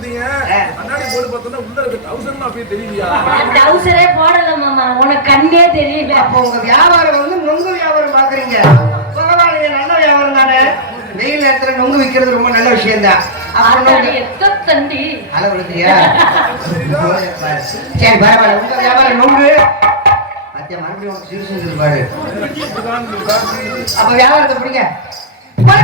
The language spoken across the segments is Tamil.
கொடுத்தீங்க கண்ணாடி போட்டு பார்த்தோம்னா உள்ள இருக்க டவுசர் அப்படியே தெரியலையா? டவுசரே போடல மாமா, உனக்கு கண்ணே தெரியல. அப்போ உங்க வியாபாரம் வந்து நொங்கு வியாபாரம் பாக்குறீங்க. பரவாயில்லையே, நல்ல வியாபாரம் தானே. வெயில் நேரத்துல நொங்கு விற்கிறது ரொம்ப நல்ல விஷயம் தான். தண்டி அளவுயா சரி பரவாயில்ல. உங்க வியாபாரம் நொங்கு மறுபடியும் உனக்கு சிறு செஞ்சு பாரு. அப்ப வியாபாரத்தை பிடிங்க. அம்மா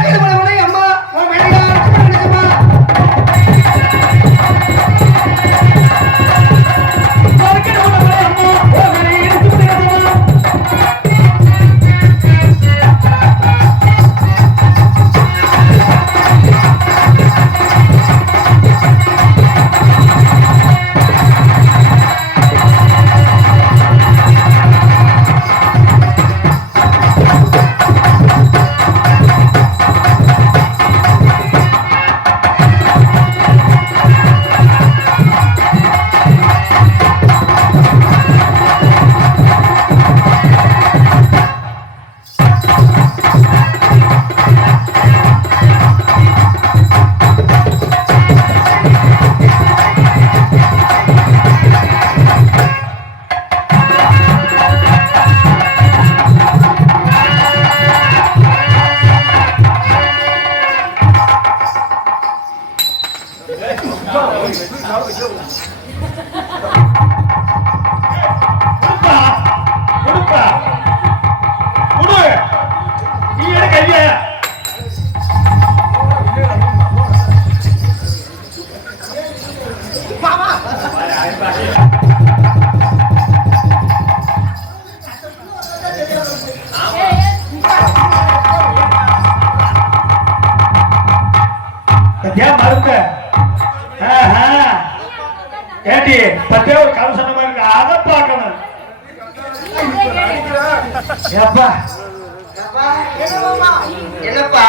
என்னப்பா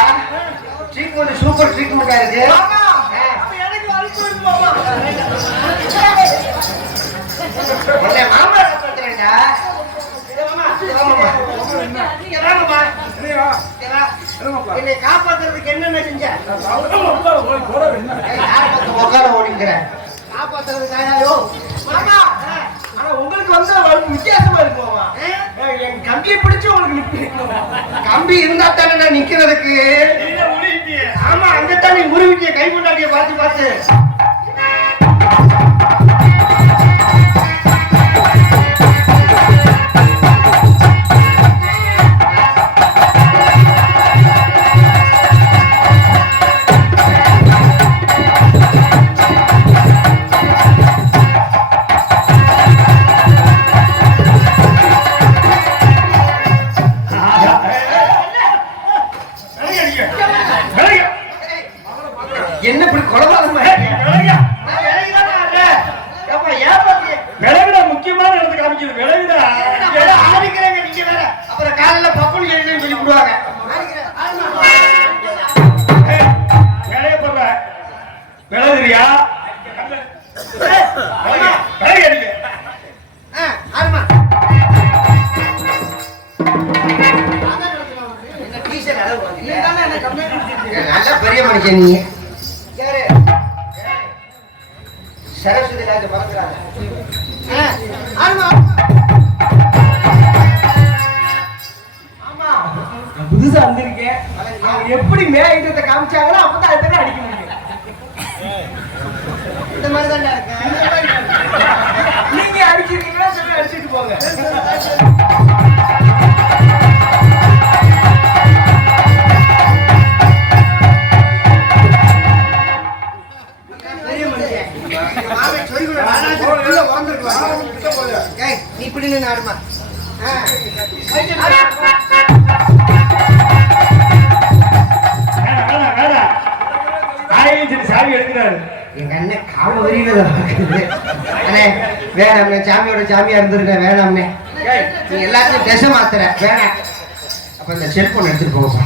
ட்ரீட்மெண்ட் சூப்பர் ட்ரீட்மெண்டா இருக்கு. என்னை காப்பாத்துறதுக்கு என்னென்ன செஞ்ச ஓடிக்கிறேன் காப்பாத்துறதுக்காக. உங்களுக்கு வந்து வித்தியாசமா இருக்குமா? என் கம்பியை பிடிச்சு உங்களுக்கு கம்பி இருந்தா தானே நான் நிக்கிறதுக்கு. ஆமா, அந்த தானே உருவிட்டிய கை கொண்டாடிய பார்த்து பார்த்து. என்ன இப்படி கொலபாதமா விளைவிட முக்கியமான இடத்துக்கு காமிக்குது. விளைவிட ஆரம்பிக்கிறேங்க நீங்க வேற. அப்புறம் காலையில பப்புன்னு சொல்லி விடுவாங்க. விளையப்படுற விளைவிறியா நல்ல பெரிய மனுஷன் நீ. சரஸ்வதி ராஜ மறக்கிறாங்க. புதுசா வந்திருக்கேன். எப்படி மேல காமிச்சாங்களோ அப்பதான் அதுக்கு அடிக்க முடியும். இந்த மாதிரி தான் இருக்கேன். நீங்க அடிச்சிருக்கீங்களா சொல்லி அடிச்சுட்டு போங்க. இப்படி ஆடுமா சாமி எடுக்கிறாரு. எங்க அண்ணன் காம வரியில அண்ணே வேணாம்னே, சாமியோட சாமியா இருந்திருக்கேன். வேணாம்னே, நீ எல்லாத்தையும் திசை மாத்துற. வேணாம். அப்ப இந்த செல்போன் எடுத்துட்டு போகப்பா.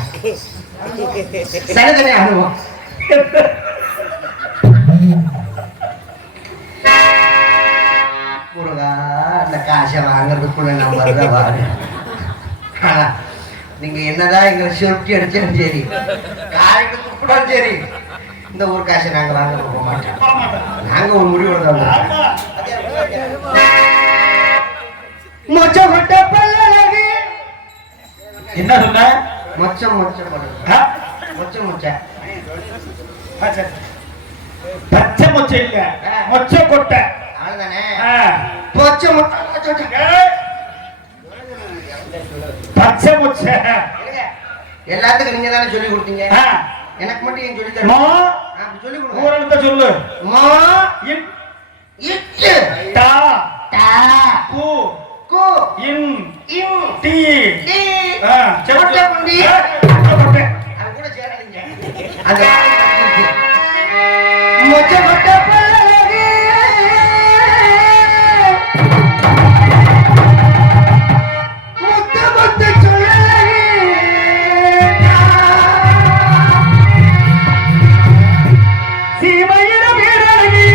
சனிதனே அனுபவம். முருகா, அந்த காசை வாங்குறதுக்குள்ள நான் வரதான் வாரு. ஆனா நீங்க என்னதான் எங்களை சுருட்டி அடிச்சாலும் சரி, காய்க்கு துப்புடாலும் சரி, இந்த ஊர் காசை நாங்க வாங்க போக மாட்டோம். நாங்க ஒரு முடிவு தான் மொச்ச கொட்ட பல்லழகு. என்ன சொன்ன? மொச்ச மொச்ச மொச்ச மொச்ச பச்சை மொச்சை இல்ல, மொச்சை கொட்டை. அவ்வளவுதானே. பொச்ச மொச்ச பச்சை மொச்சை. எல்லாத்துக்கும் நீங்க தானே சொல்லி கொடுத்தீங்க. எனக்கு மட்டும் ஏன் சொல்லி மா தரேன்? சொல்லி கொடுங்க. ஊரழுத்த சொல்லு. மா இன் இட்டு டா டா கு கு இன் இன் டி டி கொட்டை குண்டி. கொட்டை. அது கூட சேரலீங்க. அந்த மொச்ச கொட்ட பல்லழகு. முத்த முத்த சொல்லழகு. சீமையில வீரழகி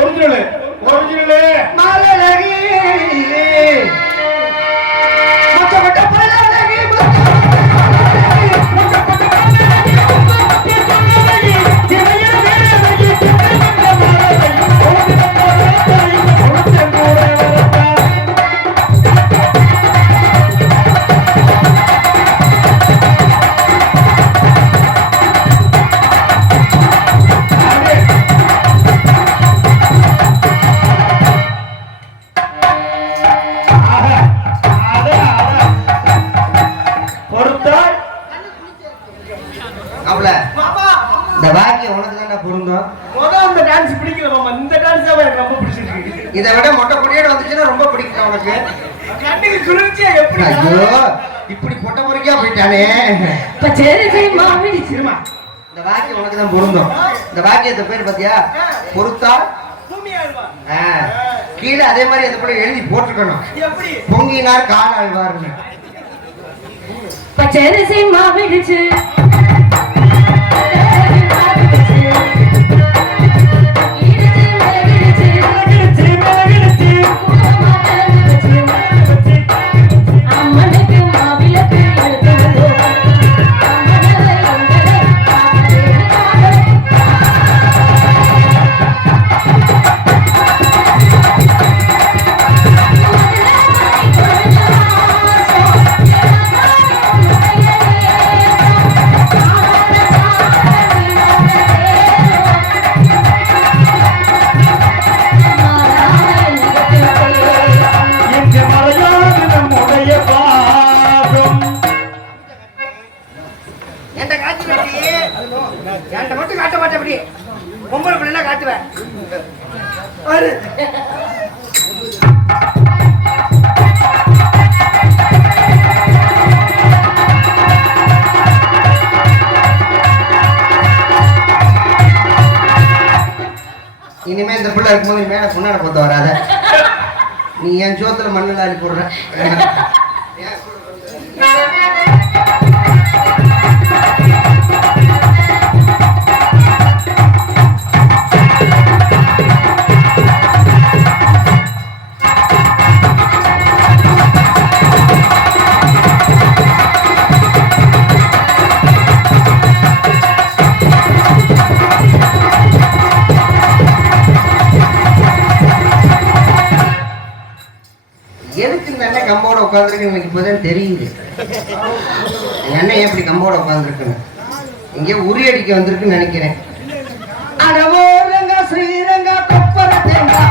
ஒரிஜினல் ஒரிஜினல் மாலழகி. மொச்ச கொட்ட பல்லழகு. அவள இந்த வாக்கியம் உனக்கு தான் பொருந்தும். இந்த டான்ஸ் பிடிக்கல மாமா, இந்த டான்ஸ் தான் எனக்கு ரொம்ப பிடிச்சிருக்கு. இதை விட மொட்டை பொடியோட வந்துச்சுன்னா ரொம்ப பிடிக்கும் உனக்கு. கண்ணுக்கு குளிர்ச்சியா எப்படி? ஐயோ இப்படி பொட்டை பொறிக்கா போயிட்டானே. பச்சரிசி மாமிடி சினிமா இந்த வாக்கியம் உனக்கு தான் பொருந்தும். இந்த வாக்கியத்தை பேர் பாத்தியா? பொறுத்தா கீழே அதே மாதிரி அந்த கூட எழுதி போட்டுக்கணும். எப்படி? பொங்கினார் கால் ஆழ்வார்னு. பச்சரிசி மாமிடிச்சு மட்டும் காட்ட மாட்டேன். அப்படி பொம்பளை பிள்ளை காட்டுவேன். இனிமே இந்த பிள்ளை இருக்கும்போது மேல பொண்ணாட பார்த்து வராத. நீ என் சோத்துல மண்ணில் அள்ளி போடுற. எதுக்கு இந்த அண்ணன் கம்போட உட்காந்துருக்கு எனக்கு இப்போதான் தெரியுது. என் அண்ணன் எப்படி கம்போட உட்காந்துருக்குன்னு இங்கே உரியடிக்க வந்திருக்குன்னு நினைக்கிறேன். அடவோரங்க ஸ்ரீரங்க கொப்பர தேங்காய்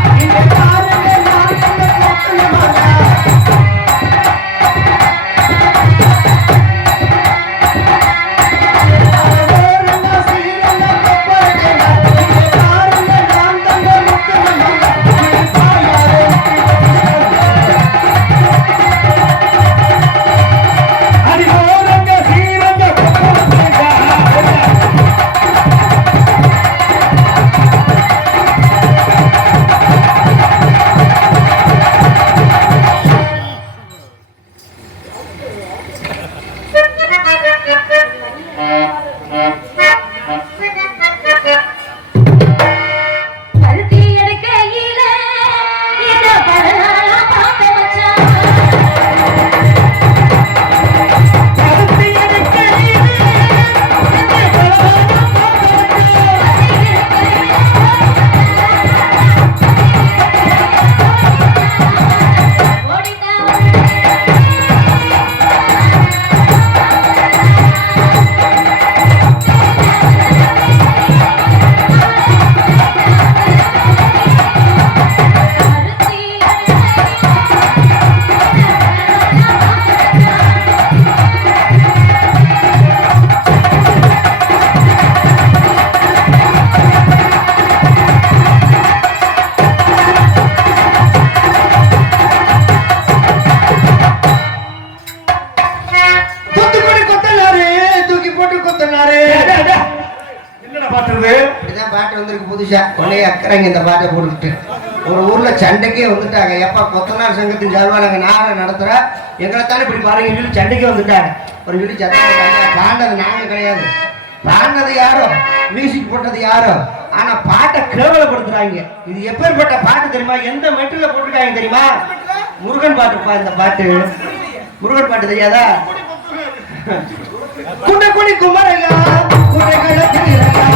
இப்படிதான் பாட்டு வந்திருக்கு புதுசா. உடனே அக்கறைங்க இந்த பாட்டை போட்டுக்கிட்டு ஒரு ஊர்ல சண்டைக்கே வந்துட்டாங்க. எப்ப கொத்தனார் சங்கத்தின் சார்பாக நாங்க நாடகம் நடத்துற எங்களை தானே இப்படி பாருங்க சொல்லி சண்டைக்கே வந்துட்டாங்க. ஒரு சொல்லி சத்தம் பாண்டது நாங்க கிடையாது, பாண்டது யாரோ, மியூசிக் போட்டது யாரோ. ஆனா பாட்டை கேவலப்படுத்துறாங்க. இது எப்பேற்பட்ட பாட்டு தெரியுமா? எந்த மெட்டில போட்டுருக்காங்க தெரியுமா? முருகன் பாட்டுப்பா இந்த பாட்டு. முருகன் பாட்டு தெரியாதா? குடக்குடி குமரையா குடைகளை தீரையா,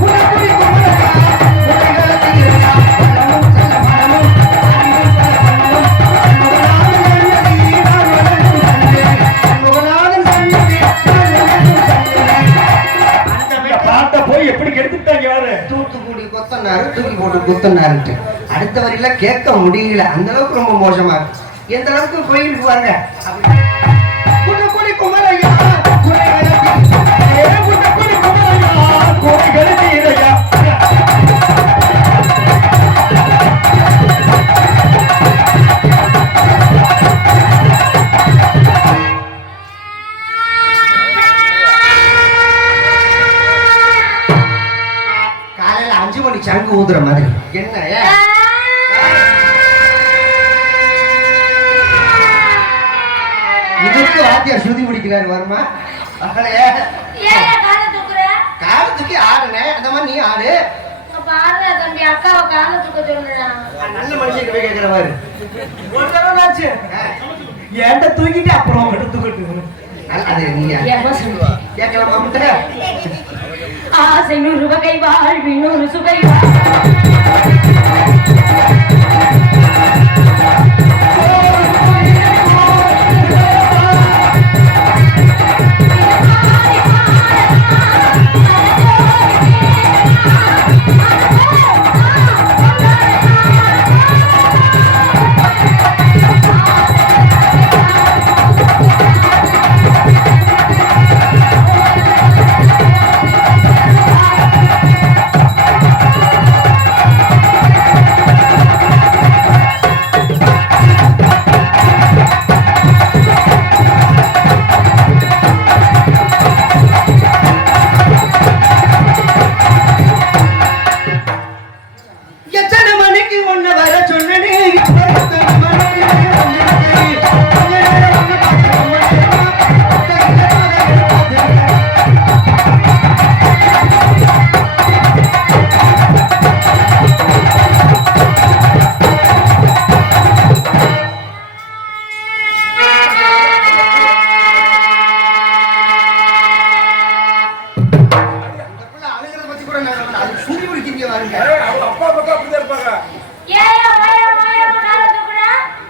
குடக்குடி குமரையா குடைகளை தீரையா, பலமும் செல்ல மனமும் அறிவும் பல வண்ணமும் முகநாதன் சன்னதி அந்த பாட்டை போய் எப்படி கெடுத்துட்டாங்க யாரு? தூத்துக்குடி கொத்தனாரு தூக்கி போட்டு குத்தனாருட்டு அடுத்த வரையில கேட்க முடியல. அந்த அளவுக்கு ரொம்ப மோசமா இருக்கு. எந்த அளவுக்கு போயிருக்கு பாருங்க. குடக்குடி குமரையா காலையில 5 மணி சங்கு ஊதுற மாதிரி. என்ன இதுக்கு வாத்தியார் சுதி பிடிக்கிறாரு வருமா? காலத்துக்கு ஆடுனே அந்த மாதிரி நீ ஆடு. நல்ல மனுஷன் போய் கேட்கிறவாரு. ஒரு தடவை ஆச்சு ஏன்ட்ட தூக்கிட்டு அப்புறம் மட்டும் தூக்கிட்டு அது நீ கேட்கலாம். ஆசை 100 வகை வாழ்வி 100 சுகை வாழ்.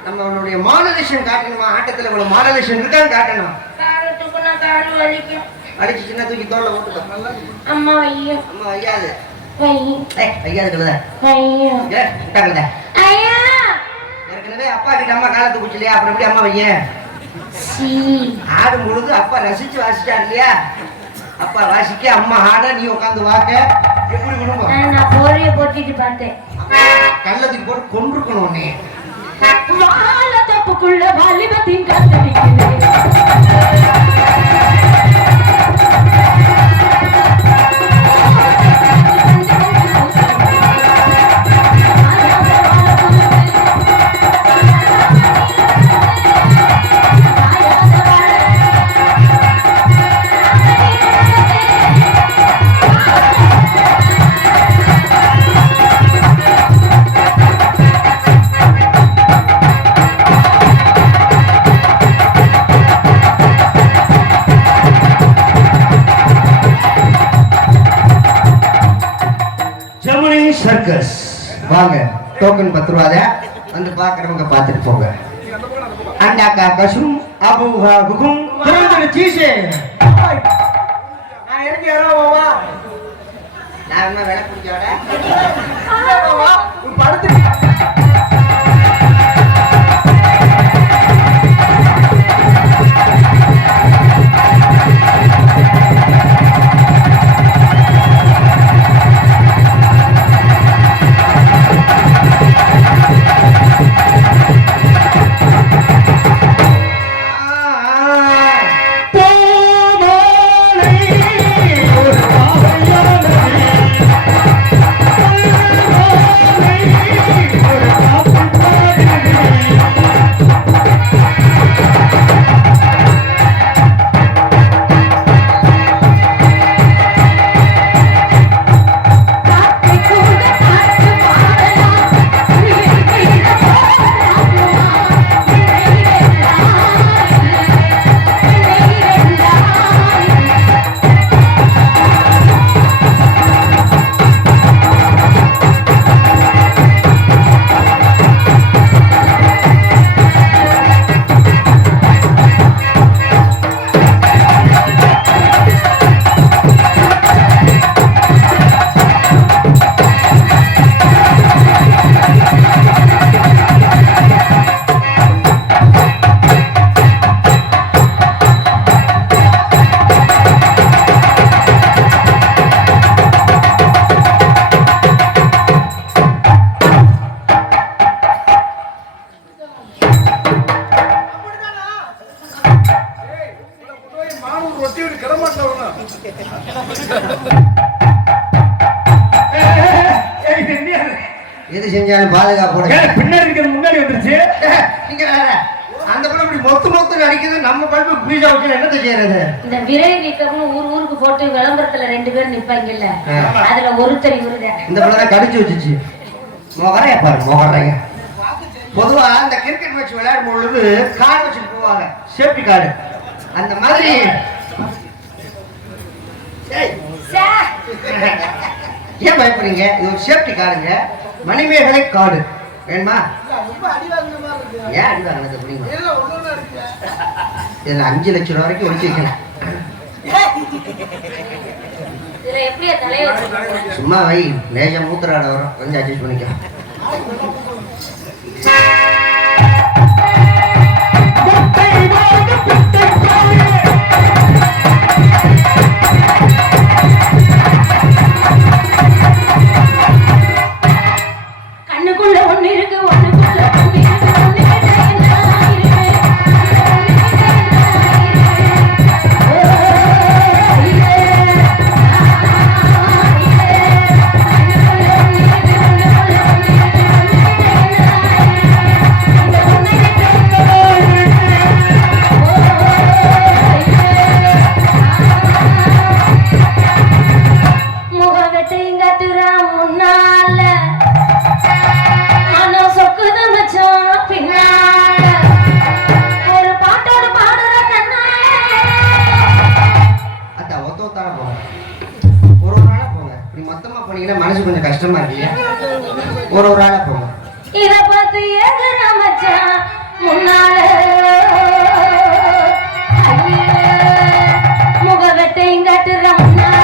நம்மளுடைய மாடலேஷன் காட்டணுமா? ஆட்டத்துல இவ்வளவு மாடலேஷன் இருக்கான்னு காட்டணும். அடிச்சு சின்ன தூக்கி தோல்ல போட்டுக்கோ. அம்மா ஐயோ அம்மா ஐயாது ஐயாது கழுத ஐயா ஏற்கனவே அப்பா கிட்ட அம்மா காலத்து குச்சிலையா, அப்புறம் எப்படி அம்மா வையன்? ஆடும் பொழுது அப்பா ரசிச்சு வாசிச்சார் இல்லையா? அப்பா வாசிக்க அம்மா ஆட நீ உட்காந்து வாக்க. எப்படி குடும்பம்? நான் போரைய போட்டிட்டு பார்த்தேன். கள்ளத்துக்கு போட்டு கொண்டிருக்கணும் உன்னை. வாழ தப்புக்குள்ள வாலிபத்தின் கத்தடிக்குது. சர்க்கஸ் வாங்க. டோக்கன் 10 ரூபாய் வந்து பாக்குறவங்க பாத்துட்டு போங்க. அண்டாக்கா கசும் அபுஹா குகும் துரந்தன சீசே. நான் இறங்கி வரவா? நான் என்ன வேலை புடிச்சோட? உன் படத்துக்கு எது செஞ்சாலும் பாதுகாப்போட. பின்னாடி இருக்கிறது முன்னாடி வந்துருச்சு. நீங்க வேற அந்த படம் இப்படி மொத்து அடிக்குது. நம்ம பல்பு பீஸா வச்சு என்னத்தை செய்யறது? இந்த விரை வீக்கம்னு ஊருக்கு போட்டு விளம்பரத்துல 2 பேர் நிப்பாங்கல்ல, அதுல ஒருத்தர் இவருங்க. இந்த படம் கடிச்சு வச்சுச்சு. மொகரையா பாரு, மொகரையா. பொதுவா இந்த கிரிக்கெட் மேட்ச் விளையாடும் பொழுது கார்டு வச்சுட்டு போவாங்க, சேஃப்டி கார்டு. அந்த மாதிரி ஏன் பயப்படுறீங்க? இது ஒரு சேஃப்டி கார்டுங்க, மணிமேகலை கார்டு. வேணுமா? ஏன் அடி வாங்கினது அப்படிங்க? இதுல 5 லட்சம் ரூபாய் வரைக்கும் ஒழிச்சு வைக்கலாம். இதுல எப்படியா தலைய வச்சிருக்கீங்க? சும்மா வை, லேஜா மூத்திராட வரும், கொஞ்சம் அட்ஜஸ்ட் பண்ணிக்கலாம். கண்ணுக்குள்ள ஒண்ணு இருக்கு, ஒண்ணுக்குள்ள ஒண்ணு இருக்கு, ஒண்ணு கேட்டா என்ன இருக்கு? மனசு கொஞ்சம் கஷ்டமா இருக்கு. ஒரு ஆளா போங்க. இத பார்த்து ஏங்குற மச்சான் முன்னால முகவட்டையும் காட்டுற முன்னால.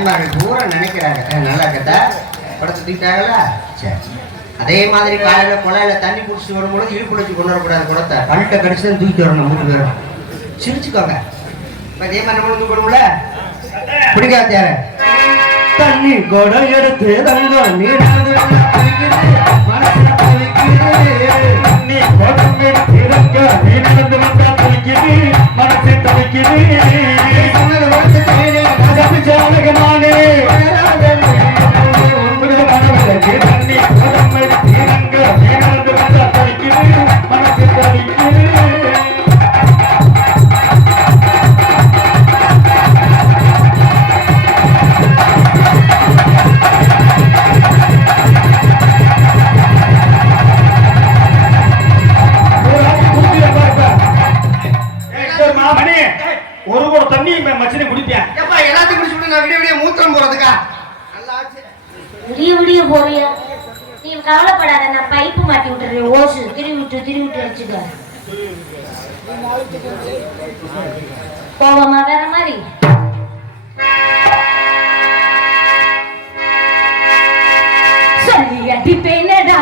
தாய்மார்கள் பூரா நினைக்கிறாங்க நல்லா இருக்கட்டா படத்தை தூக்கிட்டாங்களா சரி. அதே மாதிரி காலையில குழாயில தண்ணி குடிச்சிட்டு வரும்போது இழுப்பு வச்சு கொண்டு வரக்கூடாது குடத்தை கழுட்டை கடிச்சு தான் தூக்கிட்டு வரணும் 3 பேரும் சிரிச்சுக்கோங்க. அதே மாதிரி நம்ம கொடுக்கணும்ல பிடிக்காது யார தண்ணி குடம் எடுத்து தங்கம் நீர் மனசு ஒரு கூட தண்ணி மச்சினை குடிப்பேன் எல்லாத்தையும் குடிச்சு நான் விடிய விடிய மூத்திரம் போறதுக்கா விடிய விடிய போறியா? நீ கவலைப்படாத, நான் பைப்பு மாட்டி விட்டுறேன். ஓசு திருவி விட்டு வச்சுக்க. போவோமா வேற மாதிரி? சொல்லி அடிப்பேனடா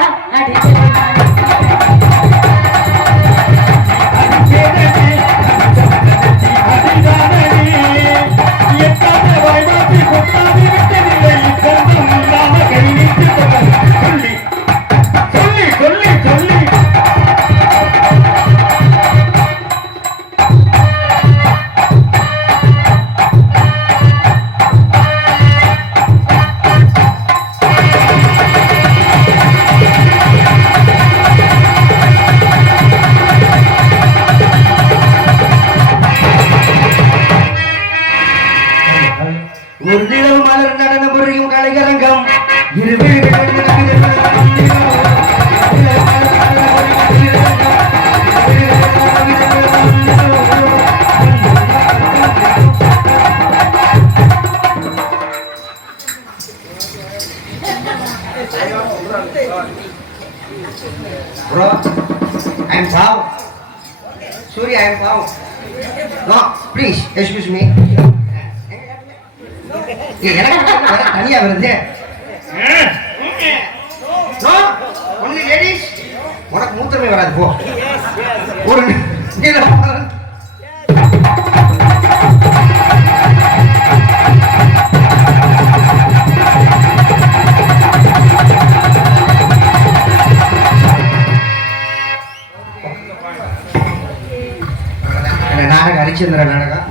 Bro, I am found. Sorry, I am found. No, please, excuse me. தனியா வருது. No, only ladies. உனக்கு மூத்திரமே வராது போ. ஒரு நாடகம் ஹரிச்சந்திர நாடகம்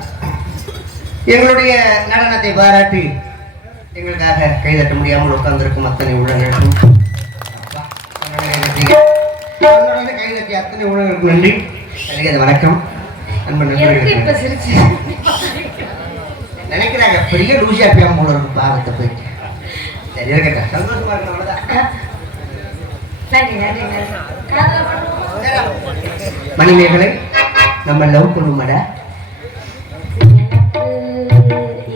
எங்களுடைய நடனத்தை பாராட்டி எங்களுக்காக கைதட்ட முடியாமல் உட்கார்ந்திருக்கும் அத்தனை உடனடிக்கும் கைதட்டி அத்தனை உடனடிக்கும் நன்றி. எனக்கு வணக்கம். அன்பு நினைக்கிறாங்க பெரிய லூசியா பியாம போல இருக்கும் பாவத்தை போயிட்டு. சரி இருக்கட்டும், சந்தோஷமா இருக்கும். அவ்வளவுதான். மணிமேகலை நம்ம லவ் பண்ணுமாடா?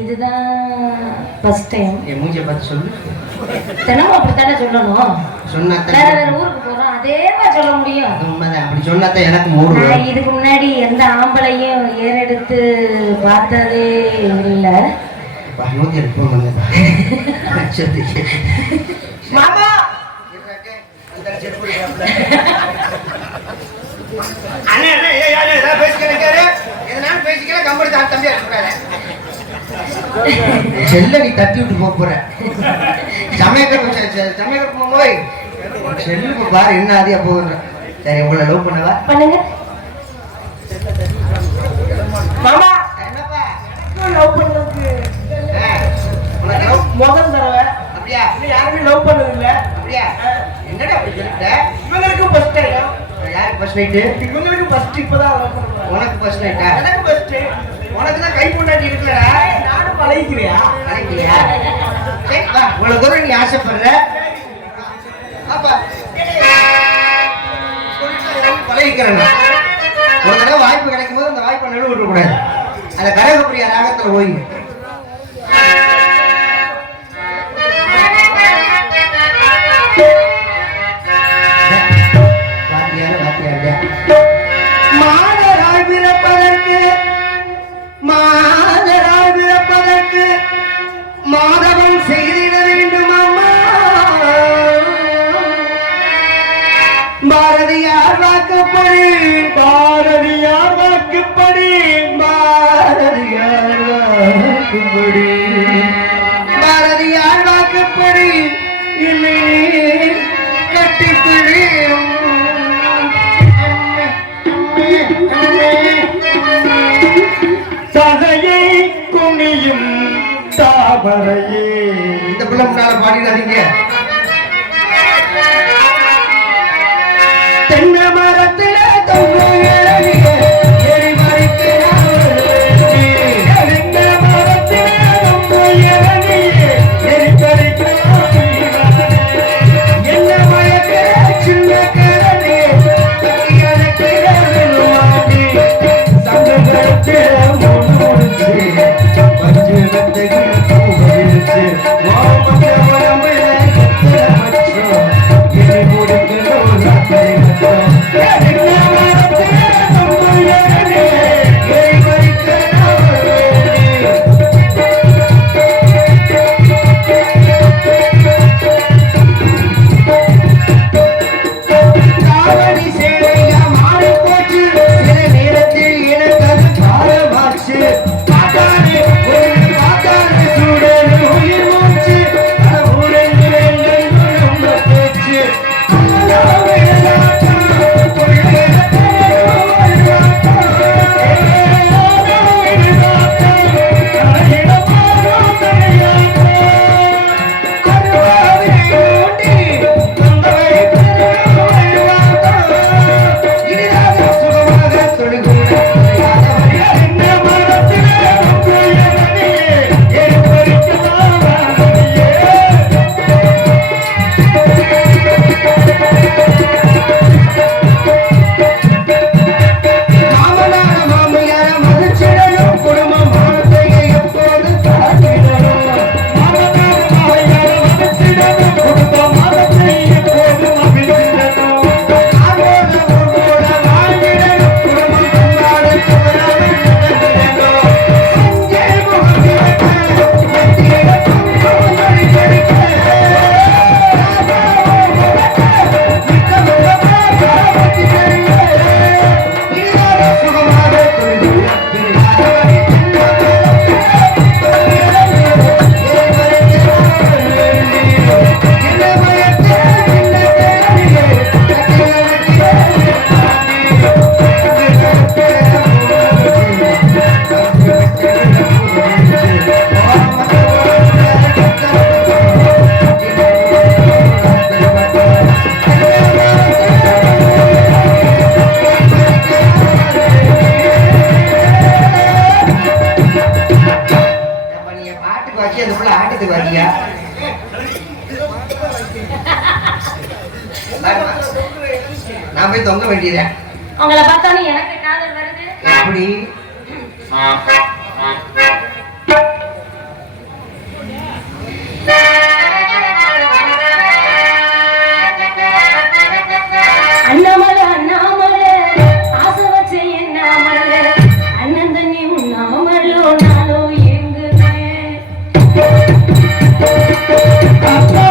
இதுதான் ஃபர்ஸ்ட் டைம். என் மூஞ்சியை பார்த்து சொல்லு. தினமும் அப்படித்தானே சொல்லணும். சொன்னா வேற ஊருக்கு போறோம், அதே மாதிரி சொல்ல முடியும். உண்மைதான், அப்படி சொன்னாதான் எனக்கு மூடு. நான் இதுக்கு முன்னாடி எந்த ஆம்பளையும் ஏறெடுத்து பார்த்ததே இல்லை. 100 மாமா செல்ல நீ தட்டி விட்டு போற சமயக்கர் போய் செல்லுக்கு பாரு என்ன ஆதியா போகுற. சரி, உங்களை லவ் பண்ணவா? பண்ணுங்க. மாமா என்னப்பா லவ் பண்ணதுக்கு முதல் தடவை. அப்படியா? யாருமே லவ் பண்ணது இல்ல. அப்படியா? என்னடா அப்படி சொல்லிட்ட? இவங்களுக்கு ஃபர்ஸ்ட் டைம். யாருக்கு ஃபர்ஸ்ட் நைட்? இவங்களுக்கு ஃபர்ஸ்ட் இப்பதான் லவ் பண்றாங்க. உனக்கு ஃபர்ஸ்ட் நைட்டா? எனக்கு ஃபர்ஸ்ட். உனக்கு தான் கை பொண்டாட்டி இருக்குலடா. நானும் பழகிக்கிறியா? பழகிக்கிறியா? சரி வா, இவ்வளவு தூரம் நீ ஆசைப்படுற. அப்பா பழகிக்கிறேன். ஒரு தடவை வாய்ப்பு கிடைக்கும் போது அந்த வாய்ப்பை நடுவு விட்டுக்கூடாது. அந்த கரகப்பிரியா ராகத்துல போய் மாதராய் பிறப்பதற்கு மாதராய் பிறப்பதற்கு பொழியும் தாமரையே. இந்த பிள்ளை முன்னால பாடிடாதீங்க. தென்னை மரத்துல தொங்கும் இளநியே, எரி மறிக்கிறாள். தென்னை மரத்துல தொங்கும் இளநியே, எரி பறிக்கிறாள். என்ன மயக்கிற சின்ன கரடி, தட்டி அழைக்கிற வெள்ளுவாடி. சங்கங்களுக்கு முன் முடிச்சு, பஞ்சு வெத்தைகள் பூ விரிச்சு, ஓமத்த உடம்புல குத்துற மச்சம், இனி முடிக்கணும் ராத்திரி மச்சம். தென்னை மரத்துல தொங்கும் இளநியே, எரி பறிக்கிறாள். காவடி சேலையா மாறி போச்சு, சில நேரத்தில் எனக்கது காலமாச்சு. காட்டானே ஒரு காட்டானே சூழல் உயிர் மூச்சு, ஊரெங்கு நம்ம பேச்சு. நான் போய் தொங்க வேண்டியதேன். உங்களை பார்த்தாலும் எனக்கு காதல் வருது. எப்படி அண்ணாமலை அண்ணாமலை ஆசை வச்ச எண்ணாமலை அண்ணன் தண்ணி உண்ணாமலோ நாளோ எங்குமே. அப்பா